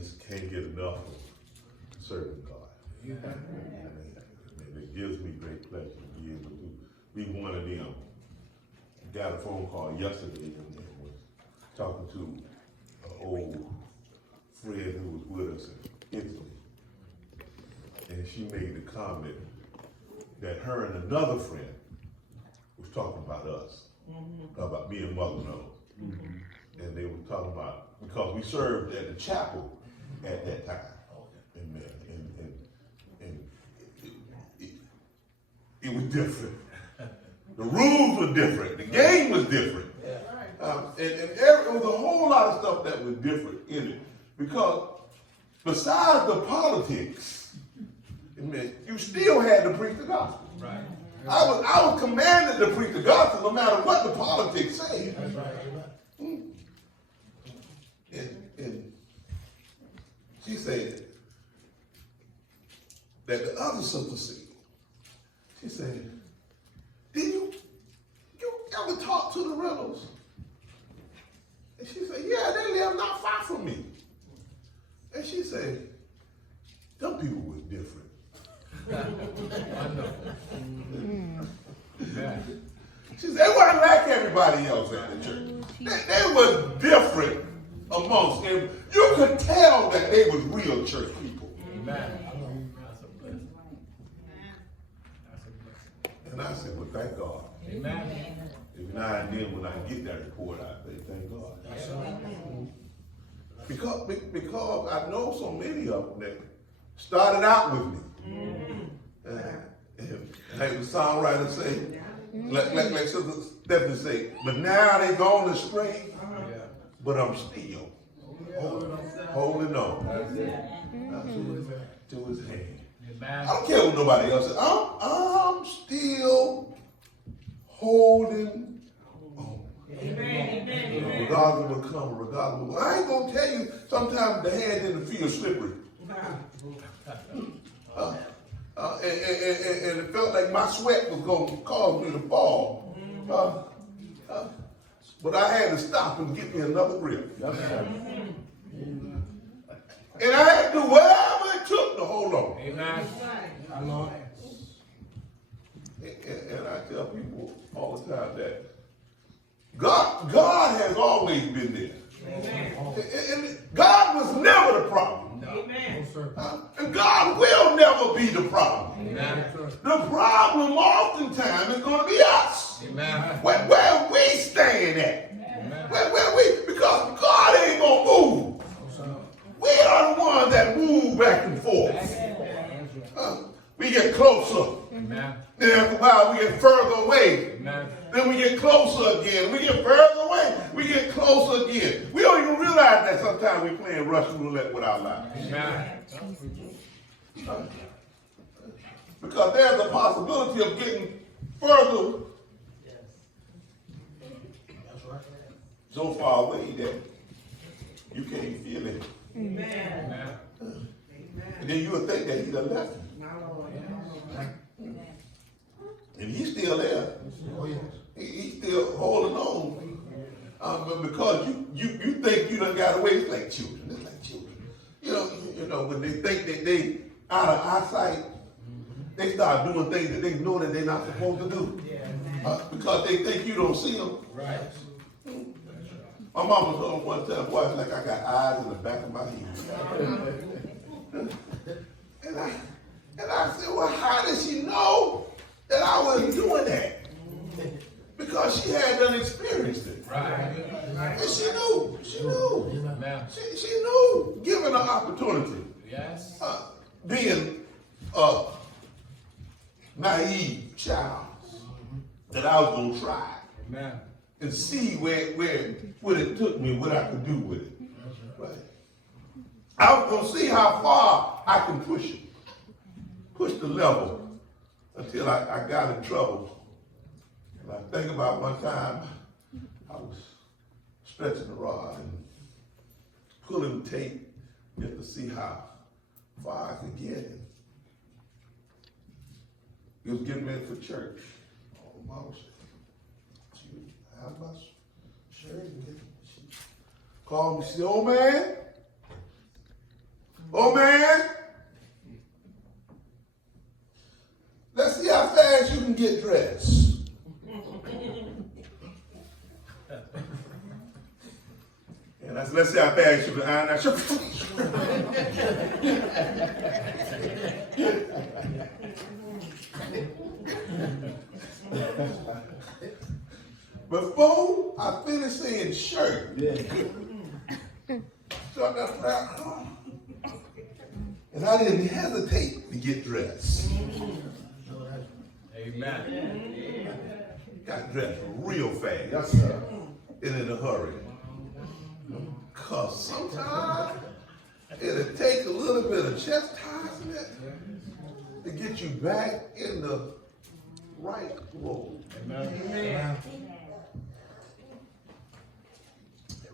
just can't get enough of serving God. And it gives me great pleasure to be able to be one of them. I got a phone call yesterday and was talking to an old friend who was with us in Italy. And she made the comment that her and another friend was talking about us, about me and Mother Rose. And they were talking about, because we served at the chapel at that time. And it was different. The rules were different. The game was different. It was a whole lot of stuff that was different in it. Because besides the politics, you still had to preach the gospel. Right. I was commanded to preach the gospel no matter what the politics said. That's right. And she said that the other sister said, she said, did you ever talk to the Reynolds? And she said, yeah, they live not far from me. And she said, them people was different. I know. She said, they weren't like everybody else at the church. They were different amongst them. You could tell that they was real church people. Amen. And I said, well, thank God. Amen. Every now and then when I get that report, I say, thank God. Because I know so many of them that started out with me. And like the songwriter say, like Sister Stephanie say, but now they gone astray, but I'm still holding on to his hand. I don't care what nobody else says. I'm still holding on. Regardless of what comes, regardless of what. I ain't gonna tell you. Sometimes the hand in the field slippery. And it felt like my sweat was going to cause me to fall. But I had to stop and get me another grip. And I had to do whatever it took to hold on. Amen. And I tell people all the time that God has always been there. And God was never the problem. Amen. And God will never be the problem. Amen. The problem oftentimes is going to be us. Amen. Where we stand at. Because God ain't going to move. We are the ones that move back and forth. We get closer. Amen. Then after a while we get further away. Amen. Then we get closer again. We get further away. We get closer again. We don't even realize that sometimes we're playing Russian roulette with our lives. Amen. Because there's a possibility of getting further so far away that you can't feel it. Amen. And then you would think that he done left you. And he's still there. He's still holding on. But because you think you done got away, it's like children. It's like children. You know, when they think that they out of eyesight, they start doing things that they know that they're not supposed to do. Because they think you don't see them. Right. My mama told me one time, boy, it's like I got eyes in the back of my head. And I said, well, how did she know that I wasn't doing that? Because she had done experienced it. Right. And she knew. She knew, given an opportunity. Yes. Being a naive child, that I was going to try. Amen. And see what it took me, what I could do with it. Right. I was going to see how far I can push it. Push the level until I got in trouble. And I think about one time I was stretching the rod and pulling tape just to see how far I could get it. He was getting ready for church. Oh, Mama said, "I have my shirt." She called me, she said, "Oh man, Oh man, let's see how fast you can get dressed. And let's see how fast you can iron that shirt. Before I finish saying shirt, so and I didn't hesitate to get dressed. Amen. Got dressed real fast. Yes, sir. And in a hurry. Because sometimes it'll take a little bit of chastisement to get you back in the right road. Amen.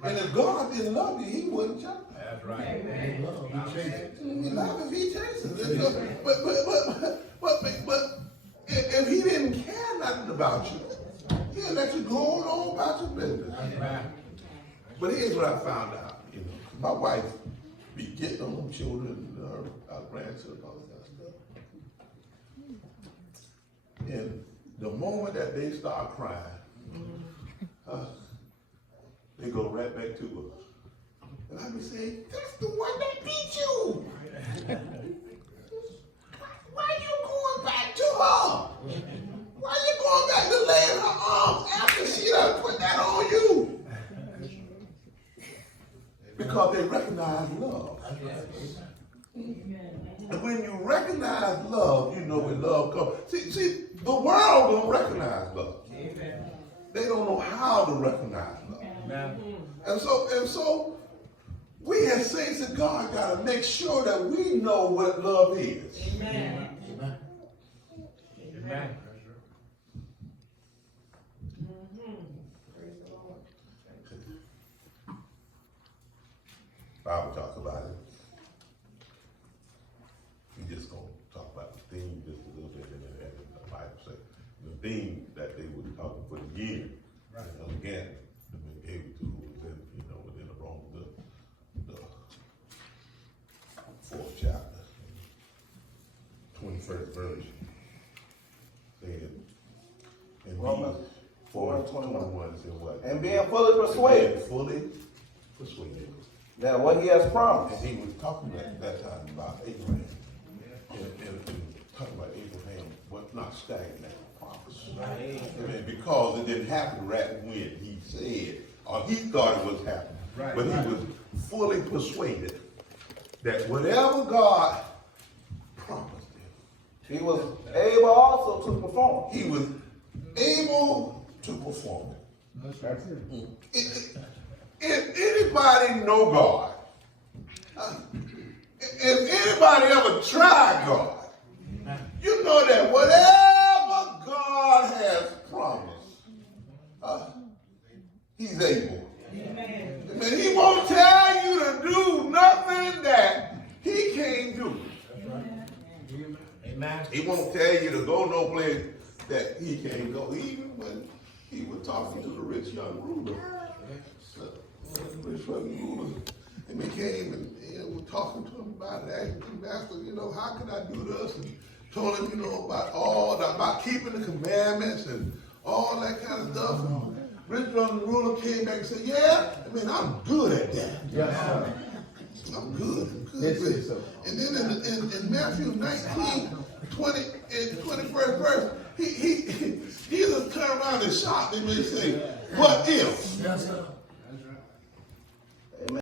And if God didn't love you, he wouldn't jump. That's right. He loves if he chases. But if he didn't care nothing about you, he'll let you go on about your business. Right. But here's what I found out. You know, my wife be getting on them children, our grandchildren, all that stuff. And the moment that they start crying, they go right back to us. And I be saying, that's the one that beat you. Why you going back to her? Why you going back to lay in her arms after she done put that on you? Because they recognize love. And when you recognize love, you know where love comes. See, the world don't recognize love. They don't know how to recognize love. And so we as saints of God got to make sure that we know what love is. Amen. Amen. Amen. Bible talks about it. We just gonna talk about the theme just a little bit, and the Bible says the theme that they were talking for the year. Right. And again, they gave it to who was within the Rome, the 4th chapter, 21st verse. Said in Romans 4:21 said what? And being fully persuaded. Now, what he has promised. And he was talking at that time about Abraham. And talking about Abraham, but not staggering that promise. Right. Amen. Because it didn't happen right when he said, or he thought it was happening. Right. But he was fully persuaded that whatever God promised him, he was able also to perform. He was able to perform it. That's it. If anybody know God, if anybody ever tried God, you know that whatever God has promised, he's able. Amen. And he won't tell you to do nothing that he can't do. Amen. He won't tell you to go no place that he can't go. Even when he was talking to the rich young ruler. And they came and were talking to him about it, asking him, Master, how can I do this? And told him, about keeping the commandments and all that kind of stuff. And rich young ruler came back and said, I'm good at that. Yeah. I'm good. And then in Matthew 19, 20, and 21st verse, he Jesus turned around and shocked him and said, what if? Yes, sir.